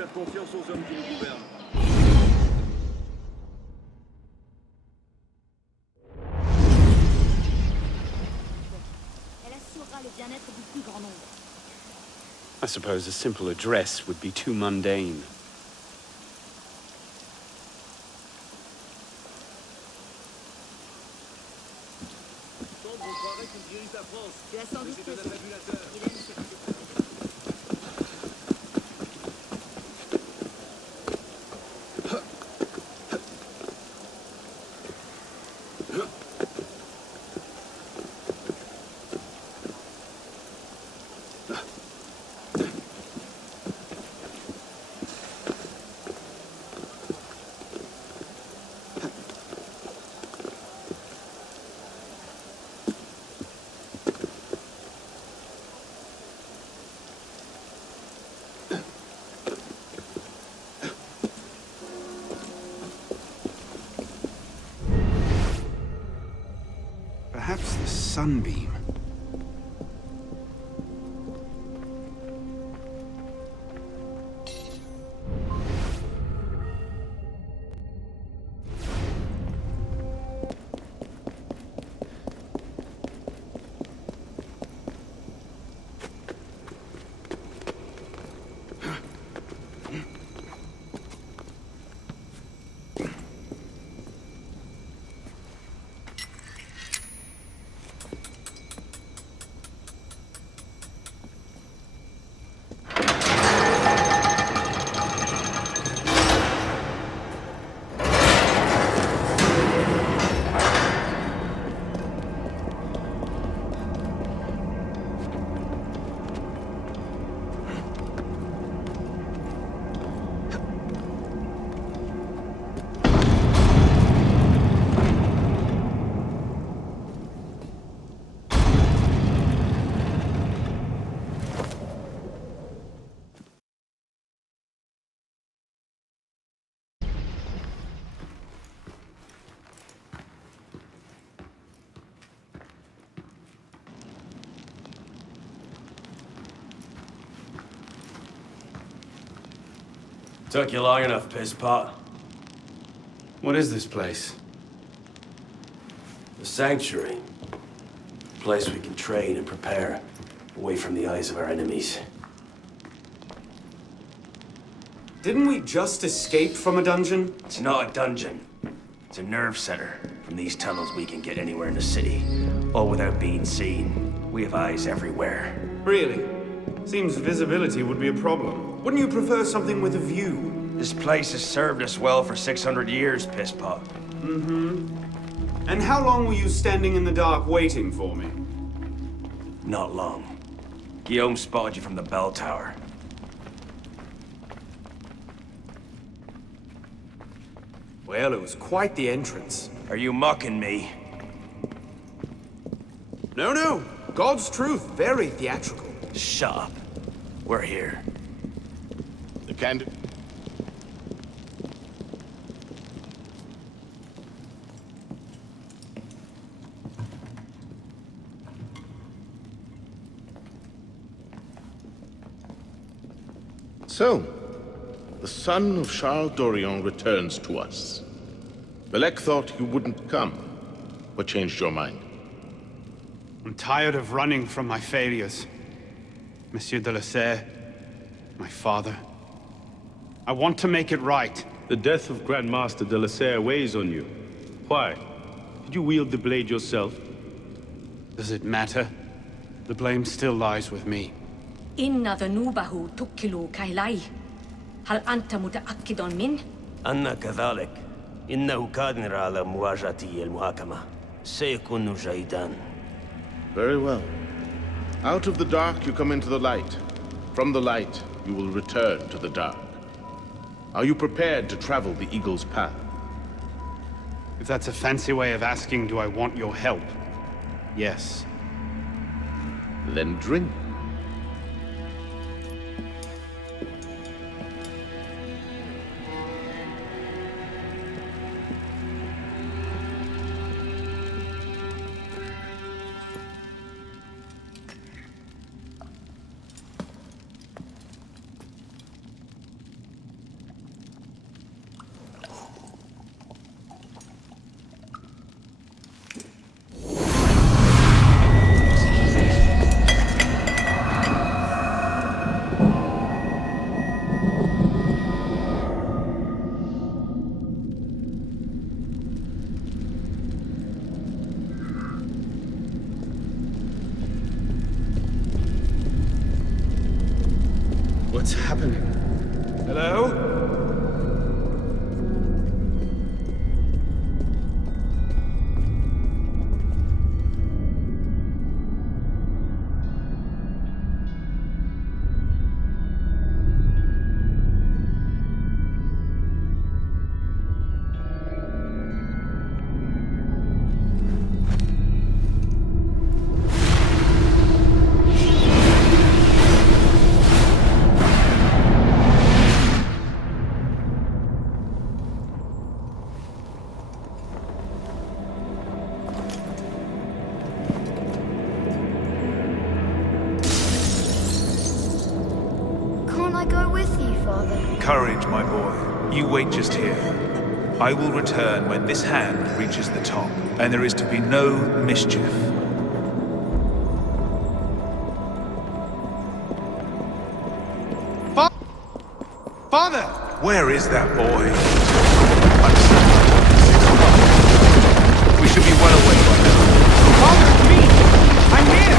faire confiance aux hommes qui nous gouvernent. Elle assurera le bien-être du plus grand nombre. I suppose a simple address would be too mundane. On croirait qu'il dirige la France. Tu as sans doute C'est un raison. fabulateur. Il aime ce qui est Perhaps the sunbeam. Took you long enough, pisspot. What is this place? The Sanctuary. A place we can train and prepare, away from the eyes of our enemies. Didn't we just escape from a dungeon? It's not a dungeon. It's a nerve center. From these tunnels we can get anywhere in the city, all without being seen. We have eyes everywhere. Really? Seems visibility would be a problem. Wouldn't you prefer something with a view? This place has served us well for 600 years, pisspot. And how long were you standing in the dark waiting for me? Not long. Guillaume spotted you from the bell tower. Well, it was quite the entrance. Are you mocking me? No, no. God's truth, very theatrical. Shut up. We're here. The candid... So, the son of Charles Dorion returns to us. Belek thought you wouldn't come. What changed your mind? I'm tired of running from my failures. Monsieur de la Serre, my father. I want to make it right. The death of Grand Master de la Serre weighs on you. Why? Did you wield the blade yourself? Does it matter? The blame still lies with me. إن ذنوبه تكل كيلي. هل أنت متأكد من؟ أنا كذلك. إنه قادر على مواجهة المحاكمة. سيكون جيدا. Very well. Out of the dark you come into the light. From the light you will return to the dark. Are you prepared to travel the Eagle's path? If that's a fancy way of asking, do I want your help? Yes. Then drink. What's happening? Hello? Can't I go with you, Father? Courage, my boy. You wait just here. I will return when this hand reaches the top, and there is to be no mischief. Father! Where is that boy? I'm certain. We should be well away by now. Father, it's me! I'm here!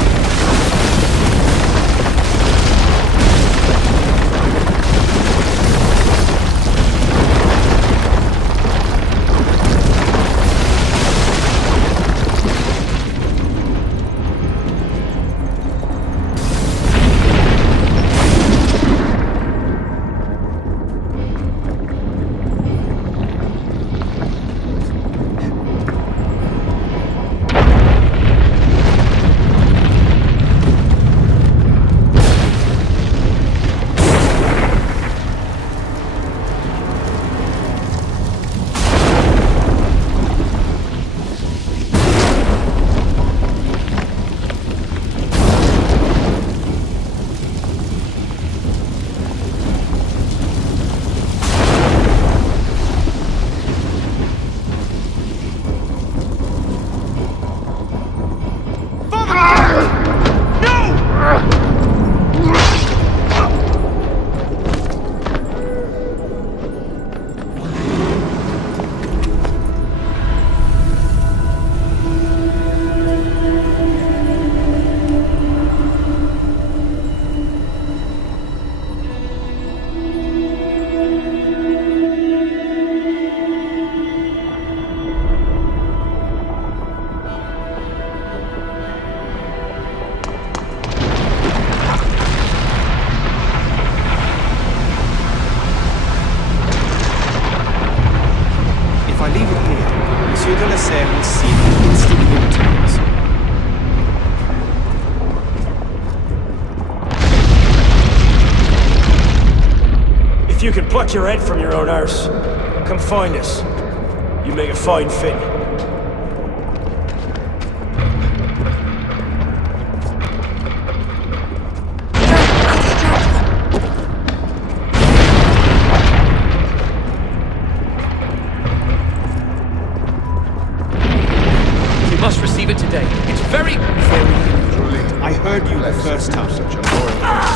will see me instantly returns. If you can pluck your head from your own arse, come find us. You make a fine fit. You must receive it today. It's very late. I heard you the first time. Such a loyal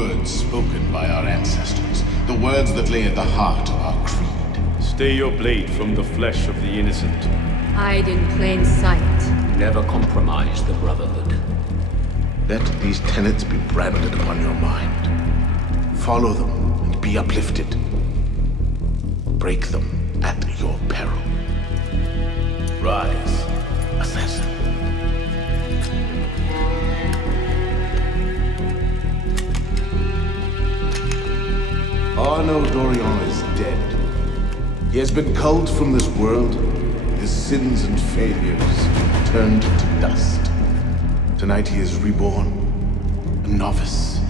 words spoken by our ancestors, the words that lay at the heart of our creed. Stay your blade from the flesh of the innocent. Hide in plain sight. Never compromise the Brotherhood. Let these tenets be branded upon your mind. Follow them and be uplifted. Break them at your peril. Rise, assassin. Arno Dorian is dead. He has been culled from this world, his sins and failures turned to dust. Tonight he is reborn, a novice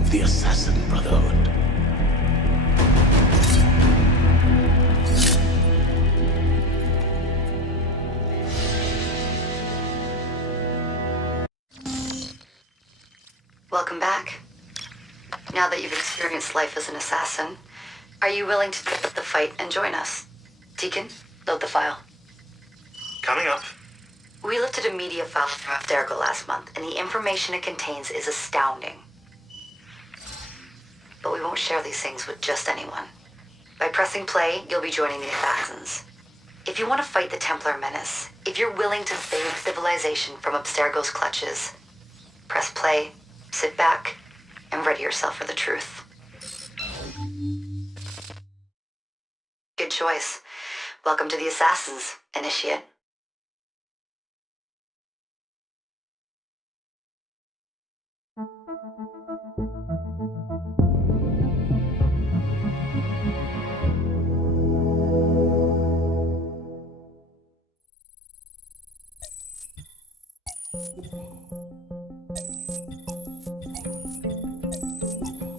of the Assassin Brotherhood. Welcome back. Now that you've experienced life as an assassin, are you willing to take up the fight and join us? Deacon, load the file. Coming up. We lifted a media file from Abstergo last month, and the information it contains is astounding. But we won't share these things with just anyone. By pressing play, you'll be joining the assassins. If you want to fight the Templar menace, if you're willing to save civilization from Abstergo's clutches, press play, sit back, and ready yourself for the truth. Good choice. Welcome to the Assassins, Initiate.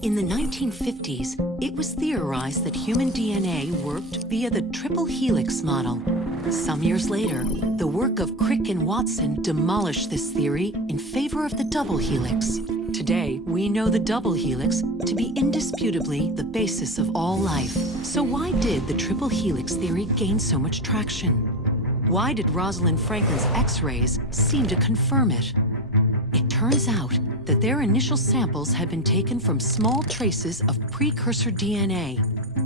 In the 1950s, it was theorized that human DNA worked via the triple helix model. Some years later, the work of Crick and Watson demolished this theory in favor of the double helix. Today, we know the double helix to be indisputably the basis of all life. So why did the triple helix theory gain so much traction? Why did Rosalind Franklin's X-rays seem to confirm it? It turns out that their initial samples had been taken from small traces of precursor DNA,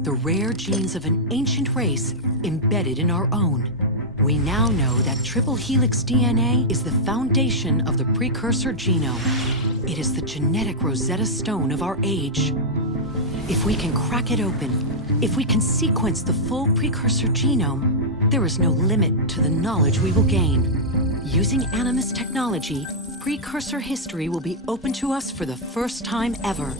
the rare genes of an ancient race embedded in our own. We now know that triple helix DNA is the foundation of the precursor genome. It is the genetic Rosetta Stone of our age. If we can crack it open, if we can sequence the full precursor genome, there is no limit to the knowledge we will gain. Using Animus technology, precursor history will be open to us for the first time ever.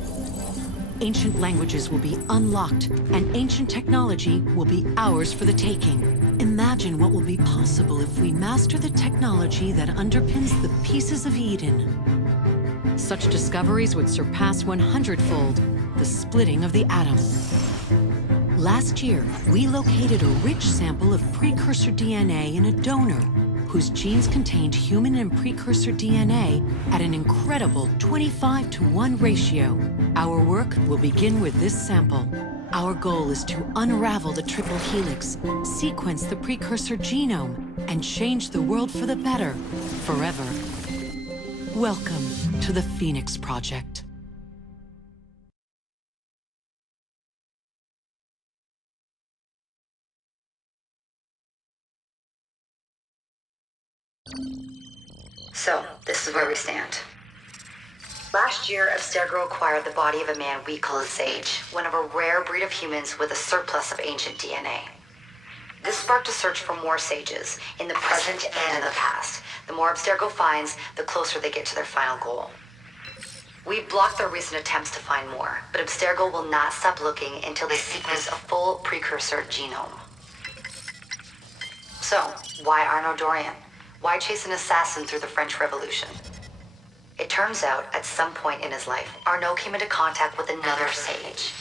Ancient languages will be unlocked, and ancient technology will be ours for the taking. Imagine what will be possible if we master the technology that underpins the pieces of Eden. Such discoveries would surpass 100-fold the splitting of the atom. Last year, we located a rich sample of precursor DNA in a donor whose genes contained human and precursor DNA at an incredible 25-to-1 ratio. Our work will begin with this sample. Our goal is to unravel the triple helix, sequence the precursor genome, and change the world for the better, forever. Welcome to the Phoenix Project. So, this is where we stand. Last year, Abstergo acquired the body of a man we call a sage, one of a rare breed of humans with a surplus of ancient DNA. This sparked a search for more sages, in the present and in the past. The more Abstergo finds, the closer they get to their final goal. We've blocked their recent attempts to find more, but Abstergo will not stop looking until they sequence a full precursor genome. So, why Arno Dorian? Why chase an assassin through the French Revolution? It turns out, at some point in his life, Arno came into contact with another sage.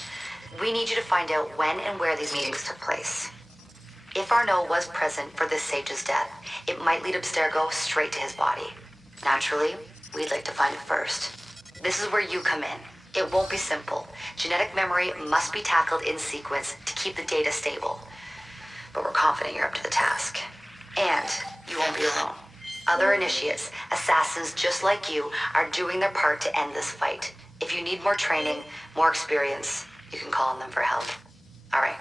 We need you to find out when and where these meetings took place. If Arno was present for this sage's death, it might lead Abstergo straight to his body. Naturally, we'd like to find it first. This is where you come in. It won't be simple. Genetic memory must be tackled in sequence to keep the data stable. But we're confident you're up to the task. And you won't be alone. Other initiates, assassins just like you, are doing their part to end this fight. If you need more training, more experience, you can call on them for help. All right.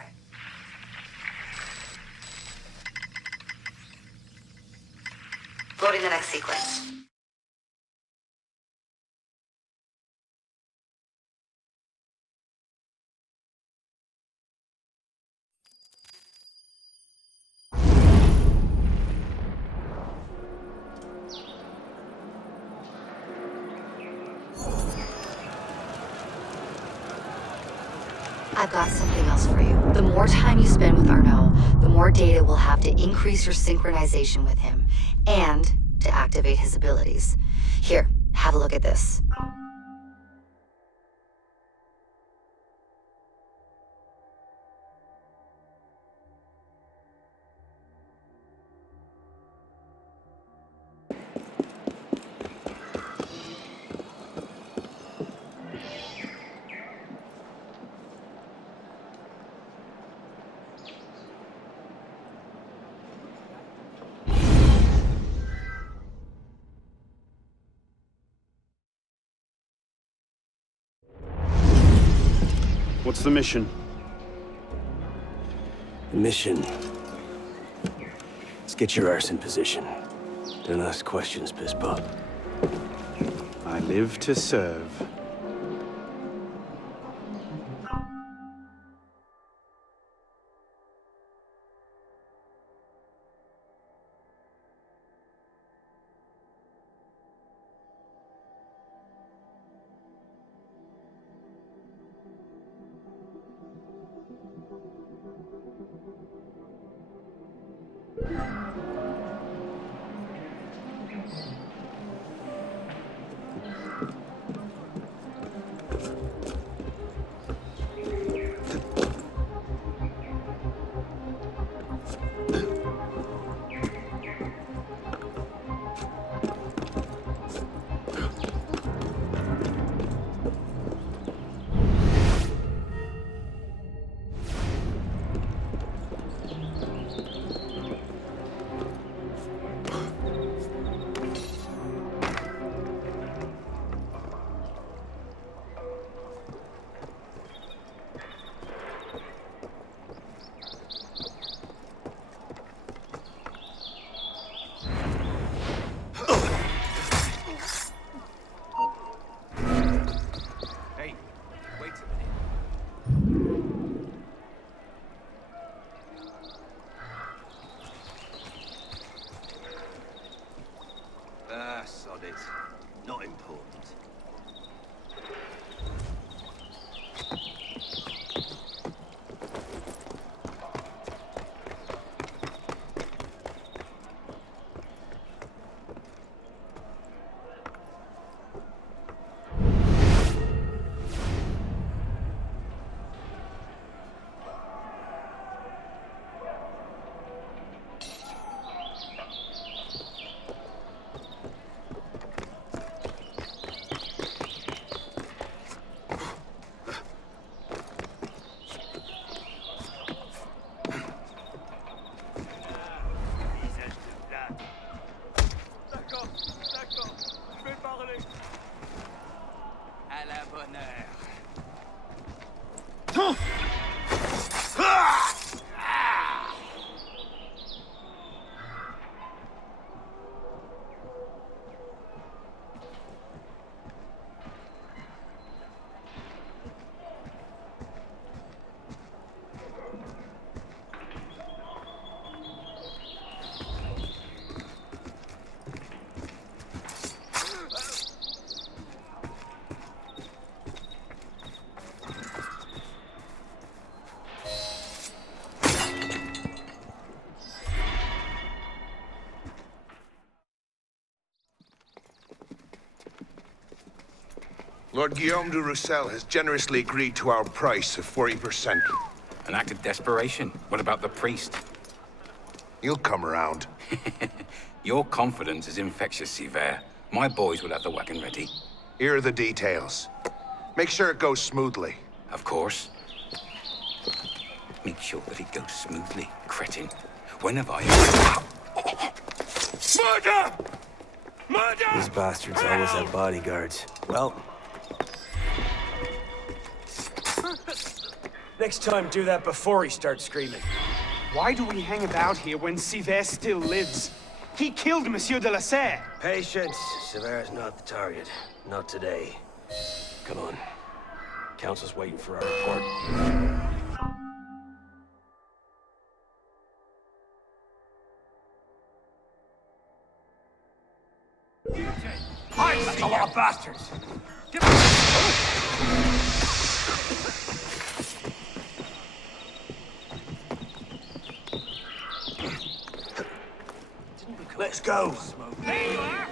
Loading the next sequence. I've got something else for you. The more time you spend with Arnaud, the more data we'll have to increase your synchronization with him, and to activate his abilities. Here, have a look at this. What's the mission? The mission... Let's get your arse in position. Don't ask questions, piss pop. I live to serve. Sod it. Not important. Lord Guillaume de Roussel has generously agreed to our price of 40%. An act of desperation? What about the priest? He'll come around. Your confidence is infectious, Sivert. My boys will have the wagon ready. Here are the details. Make sure it goes smoothly. Of course. Make sure that it goes smoothly, cretin. When have I... Murder! Murder! These bastards always have bodyguards. Well, Next time, do that before he starts screaming. Why do we hang about here when Sever still lives? He killed Monsieur de la Serre. Patience. Sever's not the target. Not today. Come on. Council's waiting for our report. Hi, that's a lot of bastards! Let's go! There you are!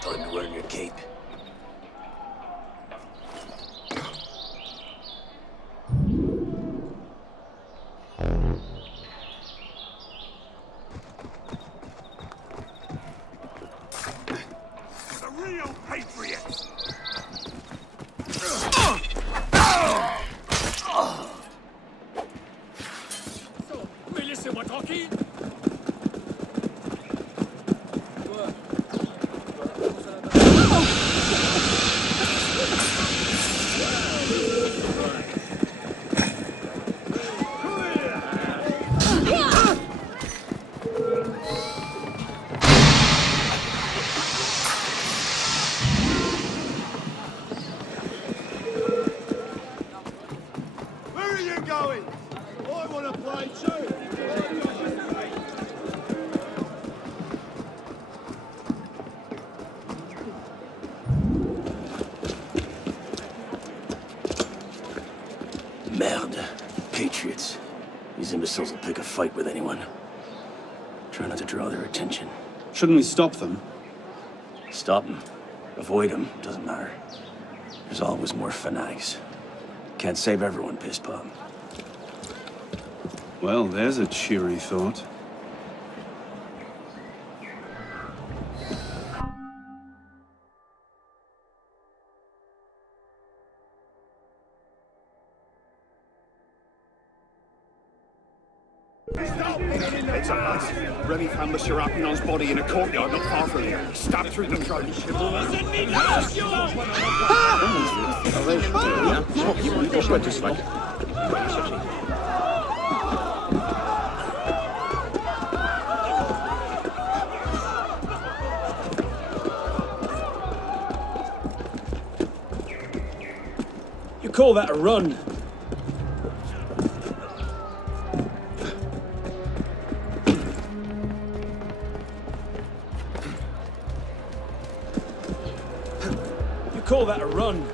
Time to wear your cape. The real Patriots! Mais laissez-moi tranquille! Where are you going? I want to play too. Merde. Patriots. These imbeciles will pick a fight with anyone. Try not to draw their attention. Shouldn't we stop them? Stop them. Avoid them. Doesn't matter. There's always more fanatics. Can't save everyone, piss pop. Well, there's a cheery thought. It's a us. Remy found Monsieur Rapinon's body in a courtyard not far from here. Stabbed through the throat. You call that a run? You call that a run?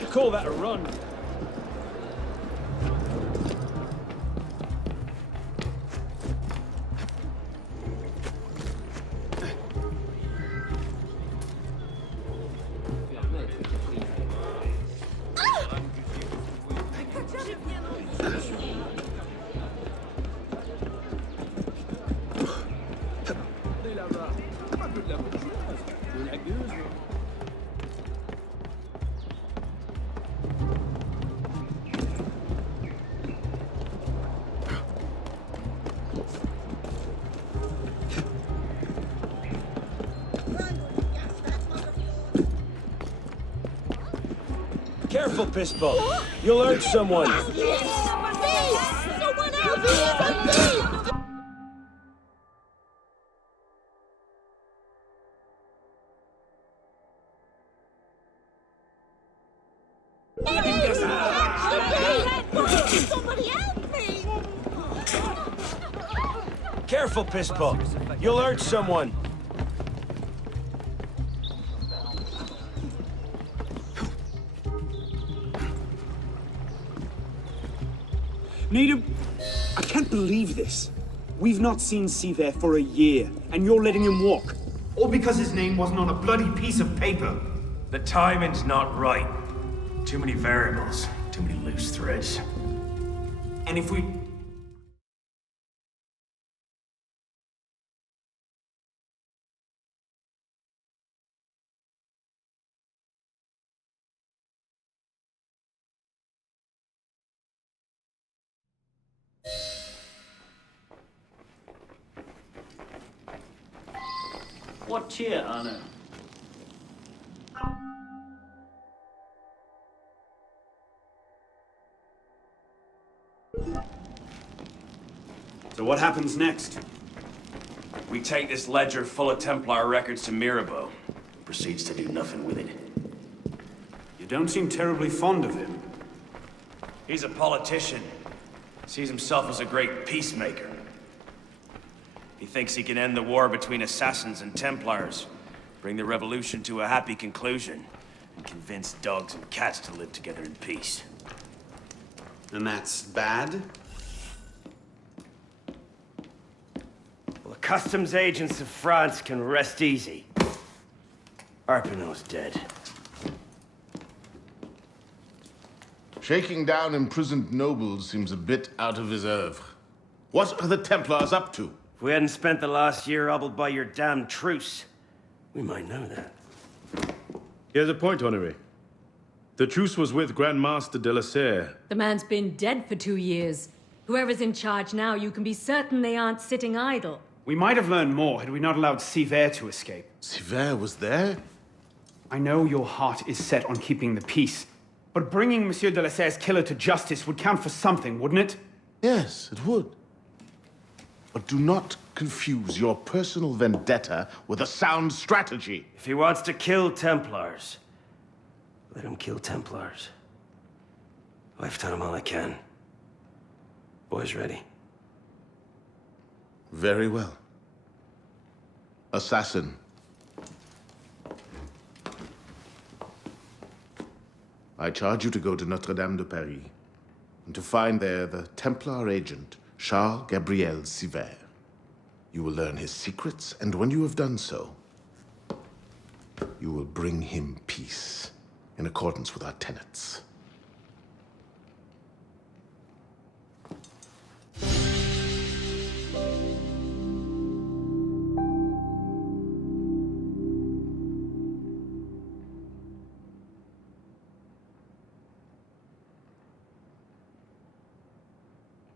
You call that a run? Careful, Pistball. You'll hurt someone. Someone else! Somebody help me! Careful, Pistball. You'll hurt someone. Needham, I can't believe this. We've not seen Sever for a year, and you're letting him walk. All because his name wasn't on a bloody piece of paper. The timing's not right. Too many variables. Too many loose threads. And if we... What cheer, Anna? So what happens next? We take this ledger full of Templar records to Mirabeau. He proceeds to do nothing with it. You don't seem terribly fond of him. He's a politician. Sees himself as a great peacemaker. He thinks he can end the war between assassins and Templars, bring the revolution to a happy conclusion, and convince dogs and cats to live together in peace. And that's bad? Well, the customs agents of France can rest easy. Arpinot's dead. Shaking down imprisoned nobles seems a bit out of his oeuvre. What are the Templars up to? If we hadn't spent the last year hobbled by your damn truce, we might know that. Here's a point, Honoré. The truce was with Grand Master de la Serre. The man's been dead for 2 years. Whoever's in charge now, you can be certain they aren't sitting idle. We might have learned more had we not allowed Sivert to escape. Sivert was there? I know your heart is set on keeping the peace, but bringing Monsieur de la Serre's killer to justice would count for something, wouldn't it? Yes, it would. But do not confuse your personal vendetta with a sound strategy. If he wants to kill Templars, let him kill Templars. I've done him all I can. Boys ready? Very well. Assassin. I charge you to go to Notre-Dame de Paris and to find there the Templar agent, Charles Gabriel Sivert. You will learn his secrets, and when you have done so, you will bring him peace in accordance with our tenets.